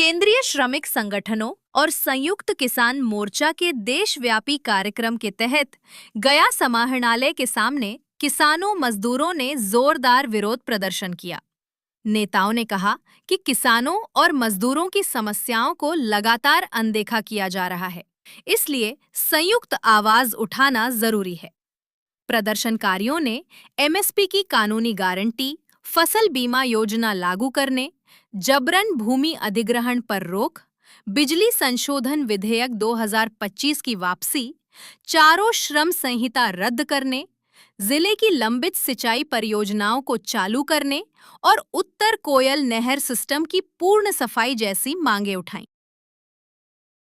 केंद्रीय श्रमिक संगठनों और संयुक्त किसान मोर्चा के देशव्यापी कार्यक्रम के तहत गया समाहरणालय के सामने किसानों मजदूरों ने जोरदार विरोध प्रदर्शन किया। नेताओं ने कहा कि किसानों और मजदूरों की समस्याओं को लगातार अनदेखा किया जा रहा है, इसलिए संयुक्त आवाज उठाना जरूरी है। प्रदर्शनकारियों ने एमएसपी की कानूनी गारंटी, फसल बीमा योजना लागू करने, जबरन भूमि अधिग्रहण पर रोक, बिजली संशोधन विधेयक 2025 की वापसी, चारों श्रम संहिता रद्द करने, जिले की लंबित सिंचाई परियोजनाओं को चालू करने और उत्तर कोयल नहर सिस्टम की पूर्ण सफाई जैसी मांगे उठाईं।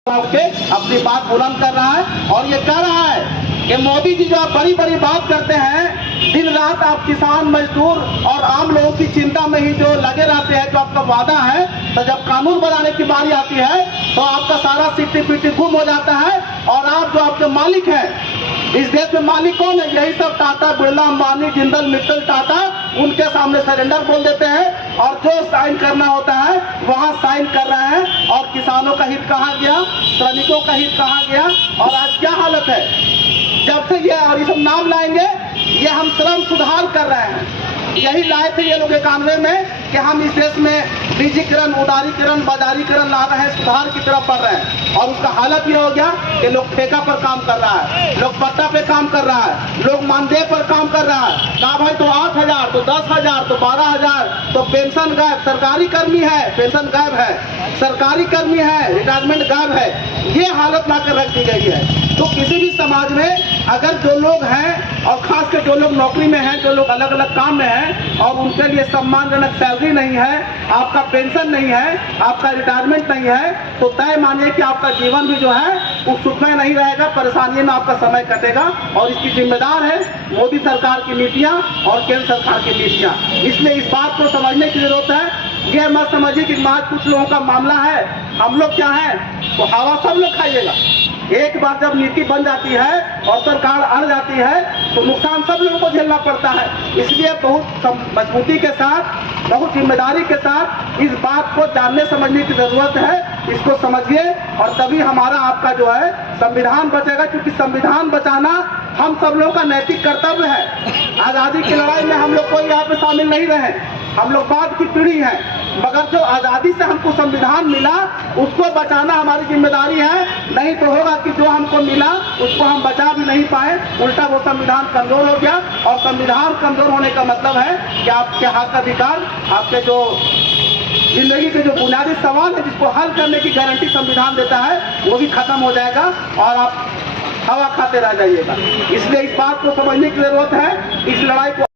अपनी बात बुलंद कर रहा है और ये कह रहा है कि मोदी जी जो आप बड़ी बड़ी बात करते हैं, दिन रात आप किसान मजदूर और आम लोगों की चिंता में ही जो लगे रहते हैं, जो आपका वादा है, तो जब कानून बनाने की बारी आती है तो आपका सारा सिट्टी पिट्टी गुम हो जाता है और आप जो आपके मालिक हैं, इस देश में मालिक कौन है? यही सब टाटा, बिरला, अंबानी, जिंदल, मित्तल, टाटा, उनके सामने सरेंडर बोल देते हैं और जो साइन करना होता है वहां साइन कर रहे हैं। और किसानों का हित कहाँ गया, श्रमिकों का हित कहाँ गया? और आज क्या हालत है, जब से ये और ये सब नाम लाएंगे, ये हम श्रम सुधार कर रहे हैं, यही लाए थे ये लोग 91 में कि हम इस देश में निजीकरण, उदारीकरण, बाजारीकरण ला रहे हैं, सुधार की तरफ बढ़ रहे हैं। और उसका हालत ये हो गया कि लोग ठेका पर काम कर रहा है, लोग पट्टा पे काम कर रहा है, लोग मानदेय पर काम कर रहा है। कहा भाई तो 8,000, तो 10,000, तो 12,000, तो पेंशन गायब, सरकारी कर्मी है पेंशन गायब है, सरकारी कर्मी है रिटायरमेंट गायब है। ये हालत लाकर रख दी गई है। तो किसी भी समाज में अगर जो लोग हैं और खासकर जो लोग नौकरी में हैं, जो लोग अलग अलग काम में हैं और उनके लिए सम्मानजनक सैलरी नहीं है, आपका पेंशन नहीं है, आपका रिटायरमेंट नहीं है, तो तय मानिए कि आपका जीवन भी जो है वो सुखमय नहीं रहेगा, परेशानी में आपका समय कटेगा। और इसकी जिम्मेदार है मोदी सरकार की नीतियां और केंद्र सरकार की नीतियां। इसलिए इस बात को समझने की जरूरत है। यह मत समझिए कि आज कुछ लोगों का मामला है, हम लोग क्या है तो हवा सब लोग खाइएगा। एक बार जब नीति बन जाती है और सरकार अड़ जाती है तो नुकसान सब लोगों को झेलना पड़ता है। इसलिए बहुत मजबूती के साथ, बहुत जिम्मेदारी के साथ इस बात को जानने समझने की जरूरत है। इसको समझिए और तभी हमारा आपका जो है संविधान बचेगा, क्योंकि संविधान बचाना हम सब लोगों का नैतिक कर्तव्य है। आजादी की लड़ाई में हम लोग कोई यहाँ पे शामिल नहीं रहे, हम लोग बाद की पीढ़ी है, मगर जो आजादी से हमको संविधान मिला उसको बचाना हमारी जिम्मेदारी है। नहीं तो होगा कि जो हमको मिला उसको हम बचा भी नहीं पाए, उल्टा वो संविधान कमजोर हो गया। और संविधान कमजोर होने का मतलब है कि आपके हक अधिकार, आपके जो जिंदगी के जो बुनियादी सवाल है जिसको हल करने की गारंटी संविधान देता है, वो भी खत्म हो जाएगा और आप हवा खाते रह जाइएगा। इसलिए इस बात को समझने की जरूरत है। इस लड़ाई को